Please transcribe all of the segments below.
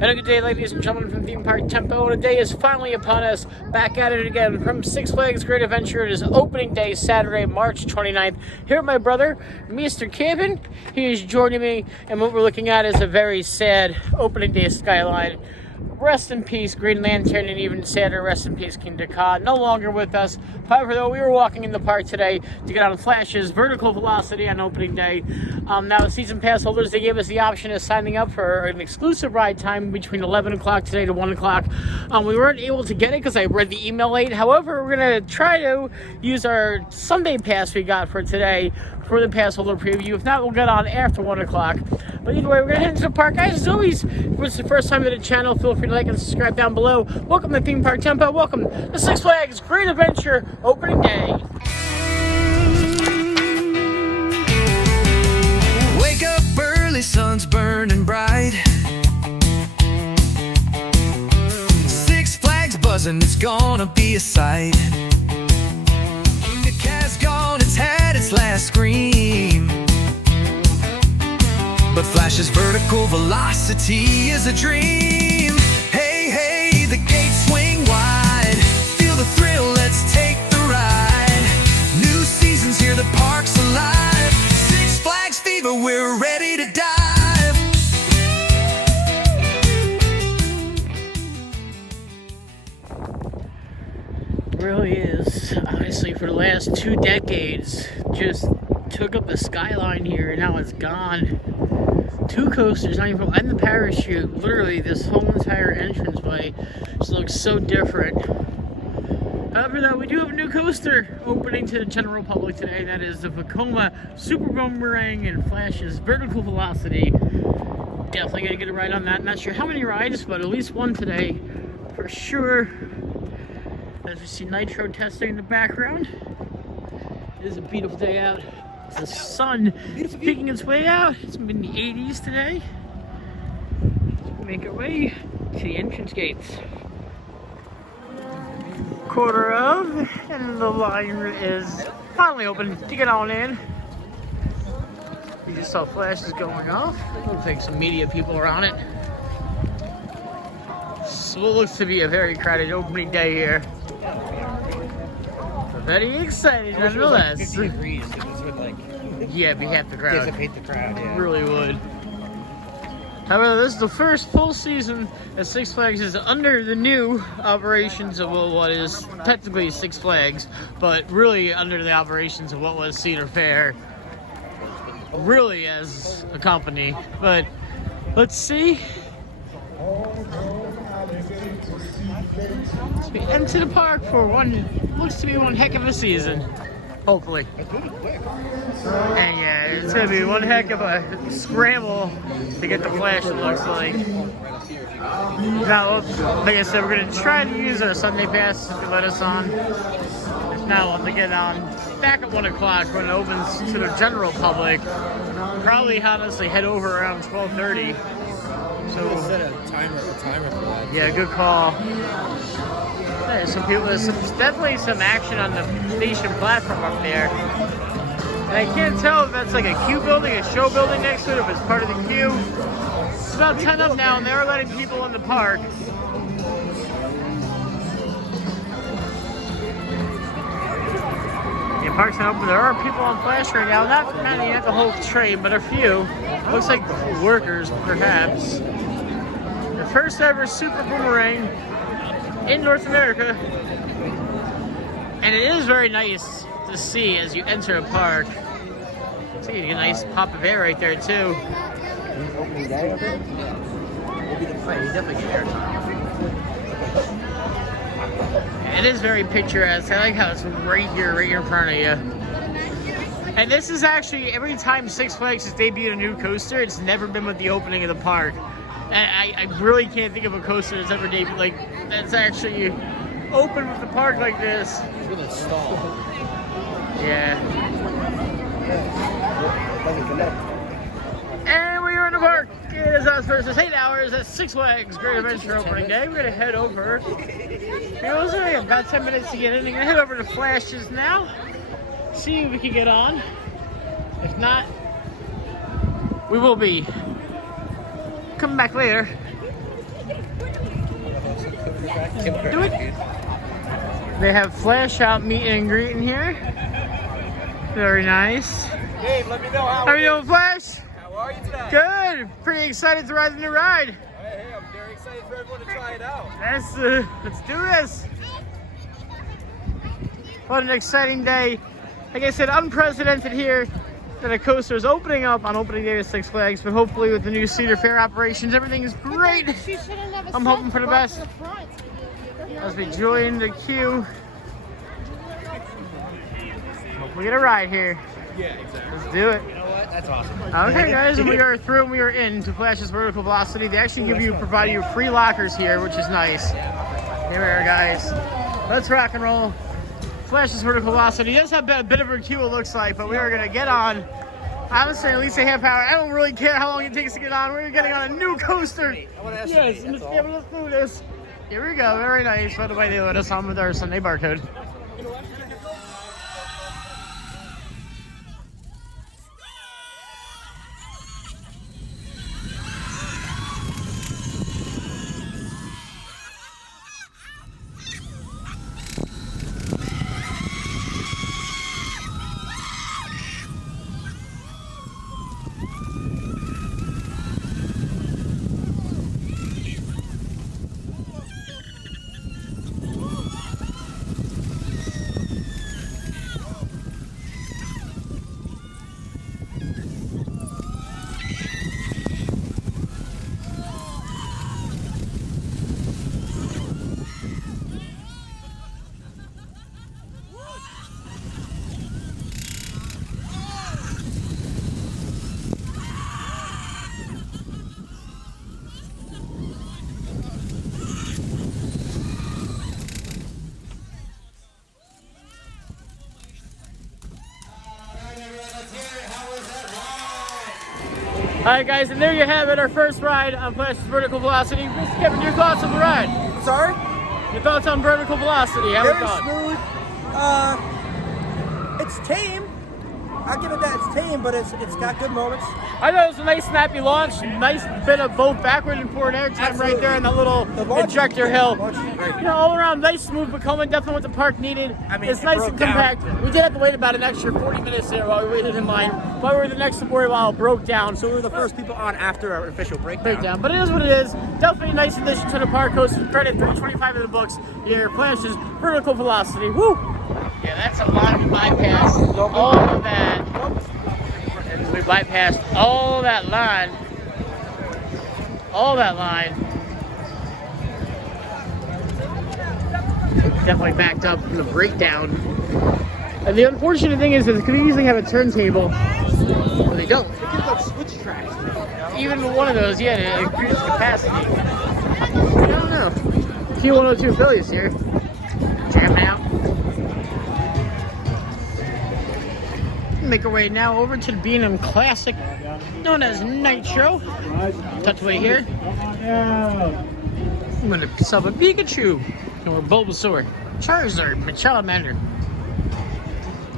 And a good day, ladies and gentlemen, from Theme Park Tempo. Today is finally upon us. Back at it again from Six Flags Great Adventure. It is opening day, Saturday, March 29th. Here with my brother, Mr. Kevin. He is joining me, and what we're looking at is a very sad opening day skyline. Rest in peace, Green Lantern, and even sadder, rest in peace, King Dakar. No longer with us. However, though, we were walking in the park today to get on Flash's Vertical Velocity on opening day. Now, season pass holders, they gave us the option of signing up for an exclusive ride time between 11 o'clock today to 1 o'clock. We weren't able to get it because I read the email late. However, we're going to try to use our Sunday pass we got for today for the pass holder preview. If not, we'll get on after 1 o'clock. But either way, we're going to head into the park. Guys, as always, if it's the first time to the channel, feel free to like and subscribe down below. Welcome to Theme Park Tempo. Welcome to Six Flags Great Adventure opening day. Wake up early, sun's burning bright. Six Flags buzzing, it's gonna be a sight. The cat's gone, it's had its last scream, but Flash's vertical velocity is a dream. Hey, hey, the gates swing wide. Feel the thrill, let's take the ride. New season's here, the park's alive. Six Flags fever, we're ready to dive. Really is, honestly, for the last 2 decades, just took up the skyline here, and now it's gone. 2 coasters, not even, and the parachute. Literally, this whole entire entranceway just looks so different. However, though, we do have a new coaster opening to the general public today. That is the Vekoma Super Boomerang and Flash's Vertical Velocity. Definitely gonna get a ride on that. Not sure how many rides, but at least one today for sure. As we see Nitro testing in the background. It is a beautiful day out. The sun is peeking its way out. It's been the 80s today. Let's make our way to the entrance gates. Quarter of, and the line is finally open to get on in. We just saw flashes going off. Looks like some media people are on it. So it looks to be a very crowded opening day here. Very excited, nonetheless. Yeah, be half the crowd. Dissipate the crowd, yeah. Really would. However, this is the first full season that Six Flags is under the new operations of what is technically Six Flags, but really under the operations of what was Cedar Fair, really as a company. But let's see. As we enter the park for looks to be one heck of a season. Hopefully. And yeah, it's gonna be one heck of a scramble to get the Flash, it looks like. Now, like I said, we're gonna try to use our Sunday pass to let us on. If not, we'll have to get on back at 1 o'clock when it opens to the general public. Probably, honestly, head over around 12:30. So set a timer for that. Yeah, good call. There's some people. There's definitely some action on the station platform up there. And I can't tell if that's like a queue building, a show building next to it, if it's part of the queue. It's about 10 up now, and they're letting people in the park. The park's not open. There are people on Flash right now. Not the whole train, but a few. Looks like workers, perhaps. The first ever Super Boomerang in North America. And it is very nice to see as you enter a park. See, you get a nice pop of air right there too. Opening day of it? We'll be the first. You definitely get airtime. It is very picturesque. I like how it's right here in front of you. And this is actually, every time Six Flags has debuted a new coaster, it's never been with the opening of the park. And I really can't think of a coaster that's ever debuted, like, that's actually open with the park like this. It's gonna stall. Yeah. Doesn't connect. And we are in the park. It is us versus 8 hours at Six Flags Great Adventure opening day. We're gonna head over. We also have about 10 minutes to get in. We're gonna head over to Flash's now. See if we can get on. If not, we will be coming back later. Do it. They have flash out meet and greet in here. Very nice. Dave, let me know how are you doing, Flash? How are you tonight? Good. Pretty excited to ride the new ride. Hey, I'm very excited for everyone to try it out. Let's do this. What an exciting day. Like I said, unprecedented here that a coaster is opening up on opening day of Six Flags, but hopefully with the new Cedar Fair operations, everything is great. I'm hoping for the best. As we join the queue. Hope we get a ride here. Yeah, exactly. Let's do it. You know what? That's awesome. Okay, guys, and we are through and we are into Flash's Vertical Velocity. They actually provide you free lockers here, which is nice. Here we are, guys. Let's rock and roll. Flash's Vertical Velocity does have a bit of a queue, it looks like, but we are going to get on. I would say at least a half hour. I don't really care how long it takes to get on. We're getting on a new coaster. I want to ask Yes, let's do this. Here we go. Very nice. By the way, they let us on with our Sunday barcode. All right, guys, and there you have it, our first ride on Flash's Vertical Velocity. Mr. Kevin, your thoughts on the ride? Sorry? Your thoughts on Vertical Velocity? How Very it gone? smooth. It's tame. I'll give it that. It's tame, but it's got good moments. I thought it was a nice snappy launch. Nice bit of both backward and forward air time right there on the little ejector hill. You know, all around nice, smooth Vekoma. Definitely what the park needed. I mean, it's it nice broke and compact. down. We did have to wait about an extra 40 minutes there while we waited in line. But we were the next to worry while it broke down. So we were the first people on after our official breakdown. But it is what it is. Definitely a nice addition to the park coaster. Credit 325 in the books. Your Flash's Vertical Velocity. Woo! Yeah, that's a lot of bypass. All of that. And we bypassed all that line. All that line. Definitely backed up from the breakdown. And the unfortunate thing is that they could easily have a turntable, but they don't. They could like switch tracks. Even one of those, yeah, to increase capacity. I don't know. Q102 Phillies here. Jamming out. Make our way now over to the B&M Classic, known as Nitro. Touch away here. I'm gonna sub a Pikachu, or Bulbasaur, Charizard, Charmander.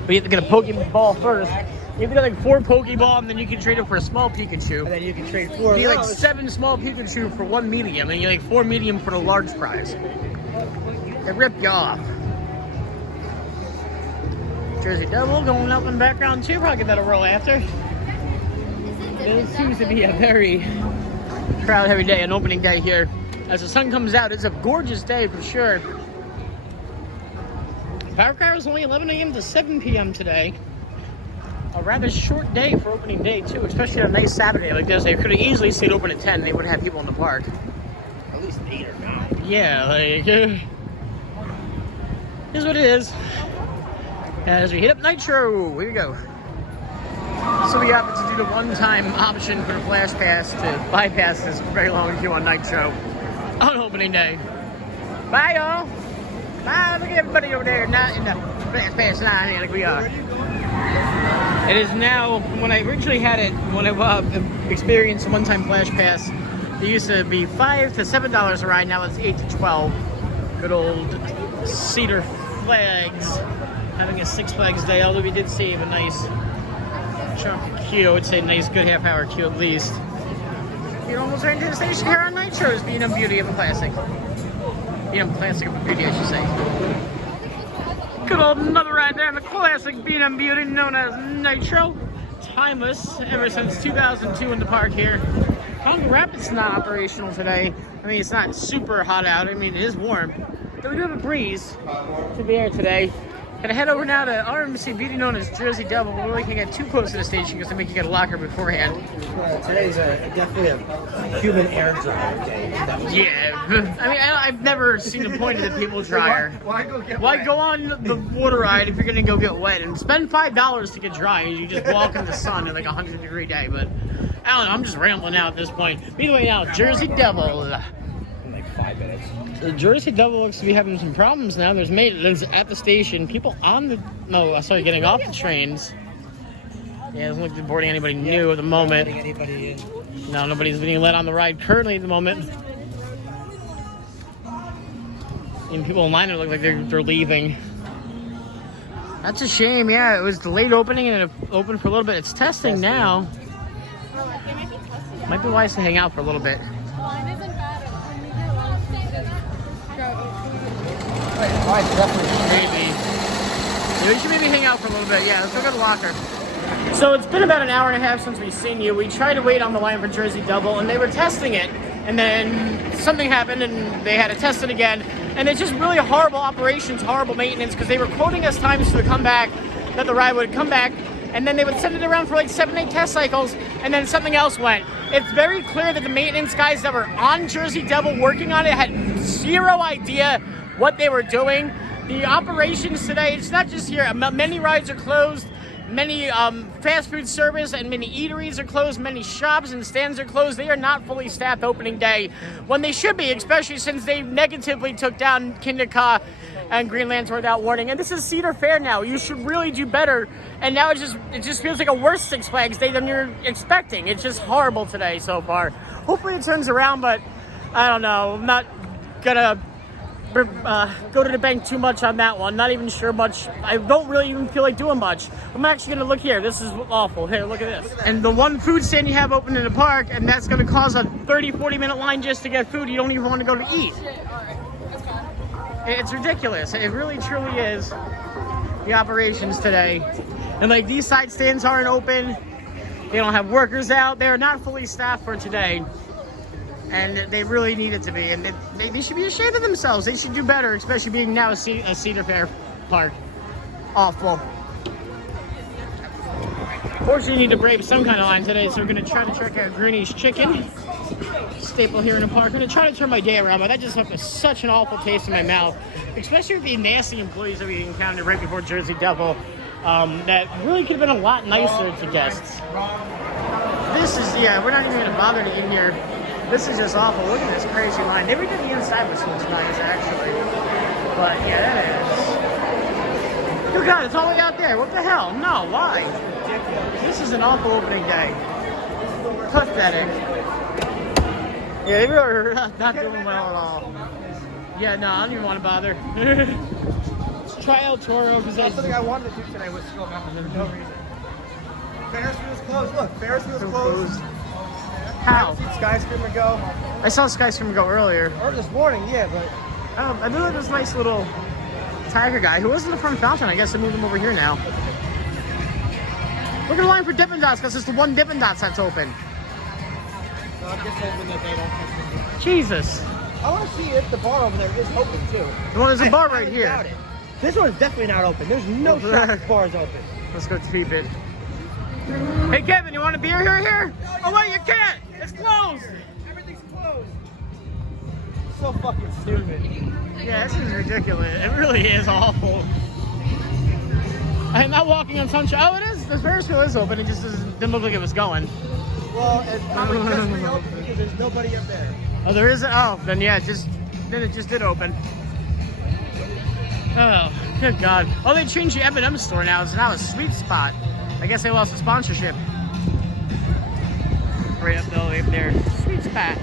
But you have to get a Pokeball first. You have to get like 4 Pokeball, and then you can trade it for a small Pikachu. And then you can trade 4 of You get like those. 7 small Pikachu for 1 medium, and you get like 4 medium for the large prize. They rip you off. Jersey Devil going up in the background too. Probably get that a roll after. It seems to be a very crowd-heavy day, an opening day here. As the sun comes out, it's a gorgeous day for sure. Park hours only 11 a.m. to 7 p.m. today. A rather short day for opening day too, especially on a nice Saturday like this. They could have easily stayed open at 10. They would have had people in the park. At least 8 or 9. Yeah, like, here's what it is. As we hit up Nitro, here we go. So we opted to do the one-time option for the Flash Pass to bypass this very long queue on Nitro on opening day. Bye, y'all. Bye, look at everybody over there, not in the Flash Pass line like we are. It is now, when I originally had it, when I experienced a one-time Flash Pass, it used to be $5 to $7 a ride, now it's $8 to $12. Good old Cedar Flags. Having a Six Flags day, although we did save a nice chunk of queue. I would say a nice good half-hour queue at least. You almost ran into the station here on Nitro's B&M Beauty of a Classic. B&M Classic of a Beauty, I should say. Good old another ride there in the classic B&M Beauty known as Nitro. Timeless ever since 2002 in the park here. Congo Rapids is not operational today. I mean, it's not super hot out. I mean, it is warm. But we do have a breeze to the air today. Gonna head over now to RMC Beauty known as Jersey Devil. We really can't get too close to the station because they make you get a locker beforehand. Today's definitely a human air dryer day. Yeah, I mean, I've never seen the point of the people dryer. Why go on the water ride if you're gonna go get wet and spend $5 to get dry and you just walk in the sun in like a 100-degree day? But I don't know, I'm just rambling out at this point. Either way now, Jersey Devil. In like 5 minutes. The Jersey Devil looks to be having some problems now. There's maintenance at the station. People on the... No, sorry, getting off the trains. Yeah, it doesn't look like they're boarding anybody new at the moment. Anybody in. No, nobody's being let on the ride currently at the moment. And people in line look like they're leaving. That's a shame, yeah. It was the late opening and it opened for a little bit. It's testing now. Might be wise to hang out for a little bit. Maybe. We should maybe hang out for a little bit. Yeah, let's go get a locker. So it's been about an hour and a half since we've seen you. We tried to wait on the line for Jersey Devil, and they were testing it. And then something happened, and they had to test it again. And it's just really horrible operations, horrible maintenance, because they were quoting us times to come back, that the ride would come back, and then they would send it around for like 7-8 test cycles, and then something else went. It's very clear that the maintenance guys that were on Jersey Devil working on it had zero idea what they were doing. The operations today, it's not just here. Many rides are closed. Many fast food service and many eateries are closed. Many shops and stands are closed. They are not fully staffed opening day when they should be, especially since they negatively took down Kinderka and Green Lantern without warning. And this is Cedar Fair now. You should really do better. And now it just feels like a worse Six Flags day than you're expecting. It's just horrible today so far. Hopefully it turns around, but I don't know. I'm not gonna go to the bank too much on that one. Not even sure much. I don't really even feel like doing much. I'm actually gonna look here. This is awful. Here, look at this. And the one food stand you have open in the park, and that's gonna cause a 30-40 minute line just to get food you don't even want to go to eat. It's ridiculous. It really truly is. The operations today. And like these side stands aren't open. They don't have workers out. They're not fully staffed for today. And they really need it to be. And they should be ashamed of themselves. They should do better, especially being now a Cedar Fair park. Awful. Fortunately, you need to brave some kind of line today, so we're going to try to check out Greeny's Chicken. Staple here in the park. I'm going to try to turn my day around, but that just left such an awful taste in my mouth. Especially with the nasty employees that we encountered right before Jersey Devil. That really could have been a lot nicer to guests. This is, yeah, we're not even going to bother to eat here. This is just awful. Look at this crazy line. They redid the inside was looks nice, actually. But yeah, that is. Oh God, it's all the way out there. What the hell? No, why? This is an awful opening day. Pathetic. Yeah, they really are not doing well at all. Yeah, no, I don't even want to bother. Let's try out Toro because that's something I wanted to do today was go out for no reason. Ferris wheel's closed. Look, Ferris wheel's closed. How? Skyscraper go. I saw Skyscraper go earlier. Or this morning, yeah, but I really like this nice little tiger guy who was in the front fountain. I guess they moved him over here now. Look at the line for Dippin' Dots because it's the one Dippin' Dots that's open. So I'm just hoping that they don't. Jesus. I want to see if the bar over there is open too. Well, there's a bar right here. Doubt it. This one is definitely not open. There's no shot this bar is open. Let's go tweet it. Hey Kevin, you want a beer here? Oh wait, you can't. It's closed. Everything's closed. So fucking stupid. Yeah, this is ridiculous. It really is awful. I'm not walking on sunshine. Oh, it is. The Ferris wheel is open. It just didn't look like it was going. Well, it's probably just reopened because there's nobody up there. Oh, there is. Oh, then yeah, it just did open. Oh, good God. Oh, they changed the M&M store now. It's now a sweet spot. I guess they lost the sponsorship. Right up there. Sweet spot.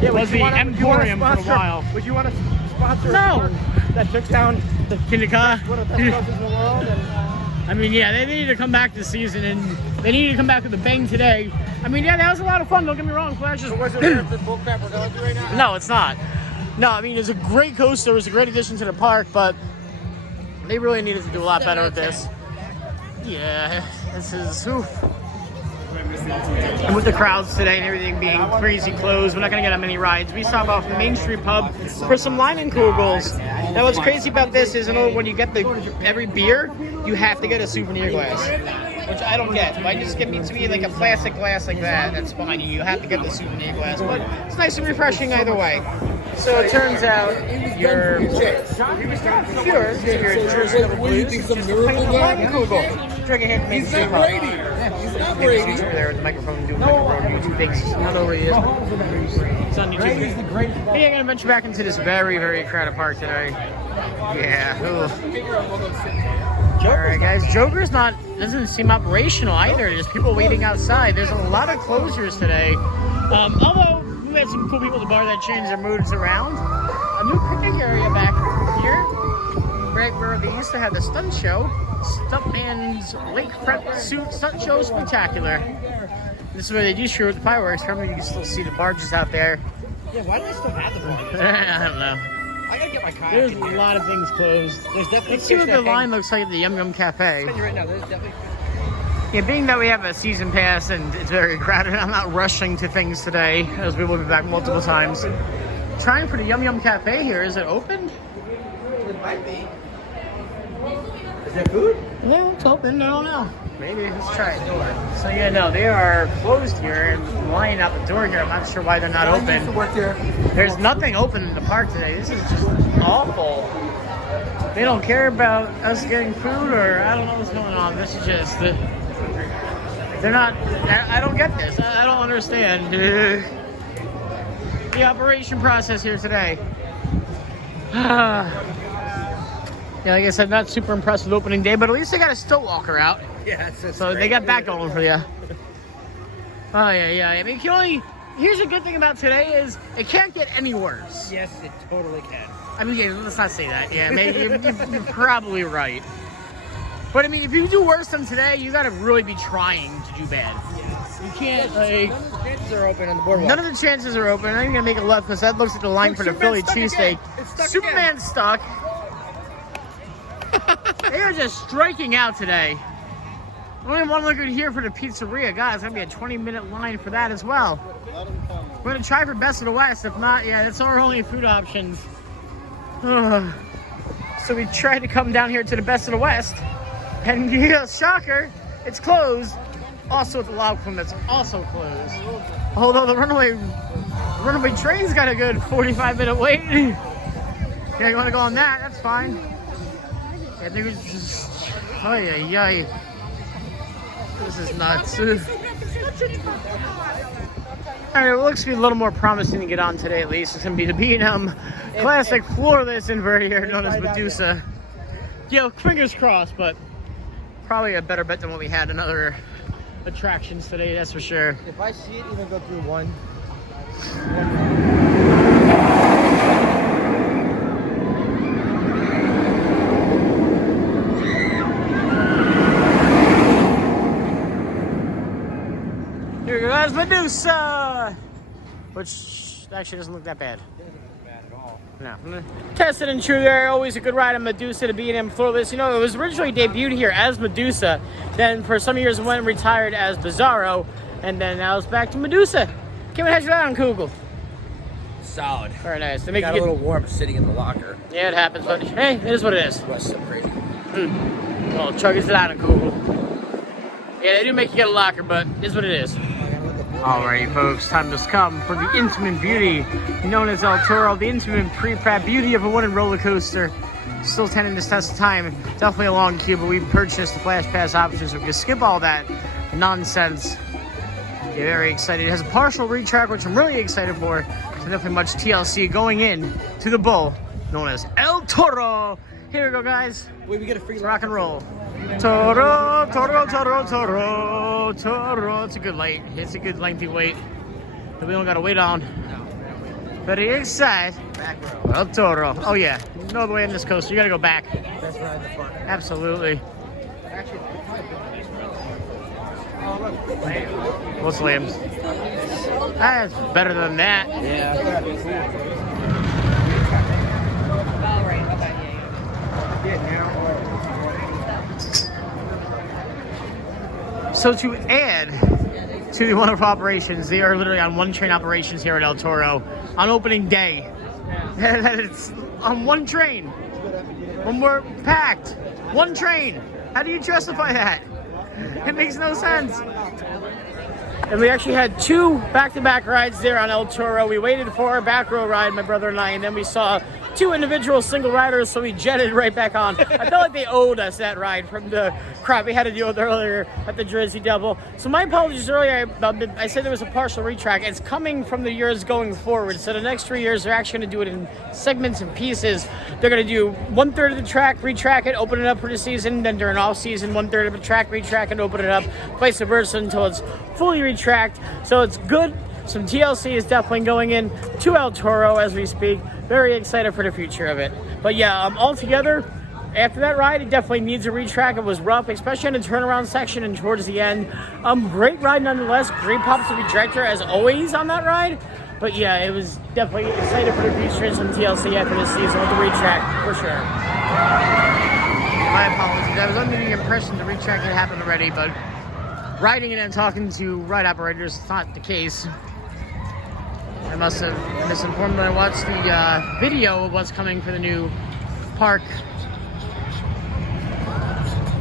Yeah, it was the Emporium for a while. Would you want to sponsor no. That took down the Kinderka? one of the best coaches in the world? And, I mean, yeah, they need to come back this season and They need to come back with a bang today. I mean, yeah, that was a lot of fun. Don't get me wrong, Flash. So what's the bullcrap we're going through right now? No, it's not. No, I mean, it's a great coaster. It was a great addition to the park, but they really needed to do a lot better with this. Yeah, this is oof. And with the crowds today and everything being crazy closed, we're not going to get on many rides. We stopped off the Main Street Pub for some Leinenkugels. Now, what's crazy about this is, when you get every beer, you have to get a souvenir glass, which I don't get. If I just get me to be like a plastic glass like that, that's fine. You have to get the souvenir glass, but it's nice and refreshing either way. So it turns out your cure to your Jersey Double Blues is just playing the Leinenkugel. Drink a hit, Main Street Pub. He's not Brady. He's over there with the microphone doing microphone YouTube things. I don't know where he is. It's on YouTube. Hey, I'm gonna venture back into this very, very crowded park today. Yeah. Alright guys, Joker's doesn't seem operational either. There's people waiting outside. There's a lot of closures today. Although we had some cool people at the bar that changed their moods around. A new picnic area back here, right where they used to have the stunt show. Stuntman's Lakefront Suit Stunt Show Spectacular. This is where they do shoot with the fireworks. Remember, you can still see the barges out there. Yeah, why do they still have the barges? I don't know. I gotta get my kayak. There's a lot of things closed. There's definitely. Let's see what the line looks like at the Yum Yum Cafe. Right now, there's definitely. Yeah, being that we have a season pass and it's very crowded, I'm not rushing to things today, as we will be back multiple times. Trying for the Yum Yum Cafe here. Is it open? It might be. Is there food? Yeah, it's open. I don't know. Maybe. Let's try it. So yeah, no, they are closed here and lining out the door here. I'm not sure why they're not open. There's nothing open in the park today. This is just awful. They don't care about us getting food, or I don't know what's going on. This is just they're not. I don't get this. I don't understand the operation process here today. Yeah, like I said, not super impressed with opening day, but at least they got a stilt walker out. Yeah, so they got that going for you. Oh yeah. I mean, here's a good thing about today is it can't get any worse. Yes, it totally can. I mean, yeah, let's not say that. Yeah, maybe you're probably right. But I mean, if you do worse than today, you got to really be trying to do bad. You can't like. None of the chances are open on the boardwalk. None of the chances are open. I'm gonna make it left because that looks like the line for the Philly cheesesteak. Superman's stuck. They are just striking out today. Only one looking here for the pizzeria. God, it's going to be a 20-minute line for that as well. We're going to try for Best of the West. If not, yeah, that's our only food options. So we tried to come down here to the Best of the West. And yeah, shocker, it's closed. Also at the log flume, that's also closed. Although the runaway train's got a good 45-minute wait. Yeah, you want to go on that? That's fine. I think it's just, ay. This is nuts. Alright, it looks to be a little more promising to get on today at least. It's going to be the B&M Classic Floorless Inverter known as Medusa. Yeah, fingers crossed, but probably a better bet than what we had in other attractions today, that's for sure. If I see it even go through one. Here goes Medusa! Which actually doesn't look that bad. It doesn't look bad at all. No. Tested and true there. Always a good ride on Medusa to B&M Floorless. You know, it was originally debuted here as Medusa. Then for some years it went and retired as Bizarro. And then now it's back to Medusa. Kim, how'd you like on Kugel? Solid. Very nice. They make Got a little warm sitting in the locker. Yeah, it happens, but hey, it is what it is. Russ so crazy. Well, chug is loud and Kugel. Yeah, they do make you get a locker, but it is what it is. Alrighty, folks, time has come for the intimate beauty known as El Toro, the intimate pre-prep beauty of a wooden roller coaster. Still standing this test of time. Definitely a long queue, but we've purchased the Flash Pass option, so we can skip all that nonsense. Yeah, very excited. It has a partial retrack, which I'm really excited for. So definitely much TLC going in to the bull known as El Toro. Here we go, guys. Wait, we get a free rock and roll. Toro, Toro, Toro, Toro, Toro. It's a good light. It's a good lengthy wait that we don't got to wait on. Very excited. Back row. El Toro. Oh, yeah. No other way in this coaster. You got to go back. Best ride in the front. Absolutely. Actually, What's lambs? That's better than that. So to add to the wonderful operations, they are literally on one train operations here at El Toro on opening day. That it's on one train. When we're packed, one train. How do you justify that? It makes no sense. And we actually had 2 back-to-back rides there on El Toro. We waited for our back row ride, my brother and I, and then we saw 2 individual single riders, so we jetted right back on. I felt like they owed us that ride from the crap we had to deal with earlier at the Drizzy Devil. So my apologies earlier. I said there was a partial retrack. It's coming from the years going forward. So the next 3 years, they're actually going to do it in segments and pieces. They're going to do 1/3 of the track, retrack it, open it up for the season. Then during off season, 1/3 of the track, retrack and open it up, vice versa until it's fully retracked. So it's good. Some TLC is definitely going in to El Toro as we speak. Very excited for the future of it. But yeah, altogether, after that ride, it definitely needs a retrack. It was rough, especially in the turnaround section and towards the end. Great ride nonetheless. Great pops to rejector as always on that ride. But yeah, it was definitely excited for the future and some TLC after this season with the retrack for sure. My apologies. I was under the impression the retrack had happened already, but riding it and talking to ride operators, it's not the case. I must have misinformed when I watched the video of what's coming for the new park.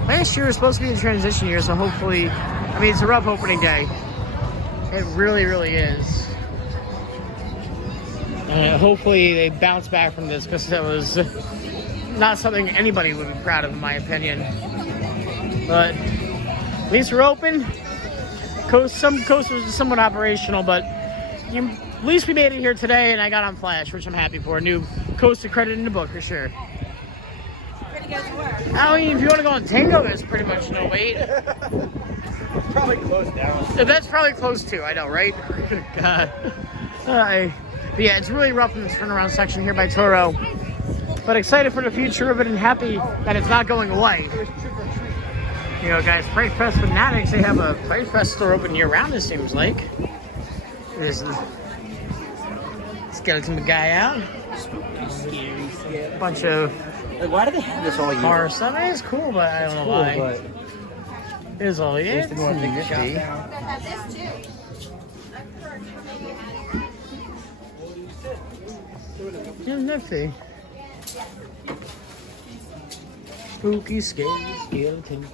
Last year was supposed to be a transition year, so hopefully, I mean, it's a rough opening day. It really, really is. Hopefully they bounce back from this, because that was not something anybody would be proud of, in my opinion. But at least we're open. Some coasters are somewhat operational, but at least we made it here today, and I got on Flash, which I'm happy for. A new coaster credit in the book for sure. Where'd you guys work? I mean, if you want to go on Tango, there's pretty much no wait. Probably closed down. That's probably close too, I know, right? God. But yeah, it's really rough in the turnaround section here by Toro. But excited for the future of it and happy that it's not going away. You know, guys, Price Press Fanatics, they have a Price Press store open year-round, it seems like. Let's get some guy out. Bunch of Why do they have this all year? car stuff. It's cool, but I don't know why. But It's all it is. they want to take this fee. Have this too. Yeah, nifty. Spooky, scary skeleton.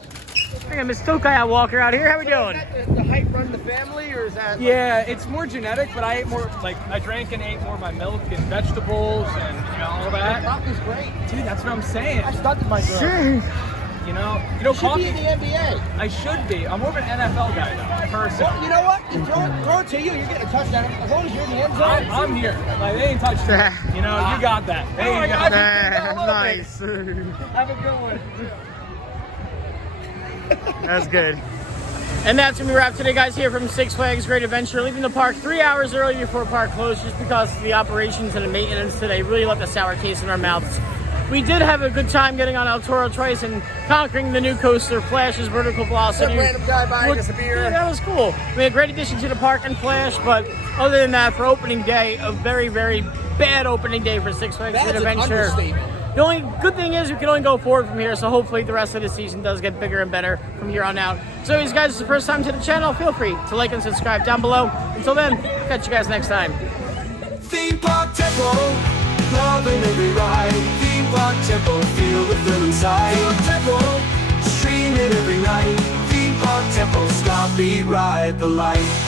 I got Miss Tokai Walker out here. How we doing? Is the hype run the family, or is that? Yeah, it's more genetic, but I ate more, like, I drank and ate more of my milk and vegetables and, you know, all that. Coffee's great. Dude, that's what I'm saying. I started my girl. Sure. You know, You should coffee, be in the NBA. I should be. I'm more of an NFL guy, though, personally. Well, you know what? You throw it to you. You're getting a touchdown. As long as you're in the end zone. I'm here. Like, they ain't touched me. You know, you got that. There you go. Nice. Have a good one. That's good. And that's when we wrap today, guys, here from Six Flags Great Adventure. Leaving the park 3 hours early before park closed just because of the operations and the maintenance today really left a sour taste in our mouths. We did have a good time getting on El Toro twice and conquering the new coaster, Flash's Vertical Velocity. Some random guy buying us a beer. Yeah, that was cool. We had a great addition to the park and Flash, but other than that, for opening day, a very, very bad opening day for Six Flags Great That's an Adventure. understatement. The only good thing is we can only go forward from here, so hopefully the rest of the season does get bigger and better from here on out. So if you guys, it's the first time to the channel, feel free to like and subscribe down below. Until then, catch you guys next time. Theme Park Temple, loving every ride. Theme Park Temple, feel the thrill inside. Theme Park Temple, stream it every night. Theme Park Temple, stop, beat, ride the light.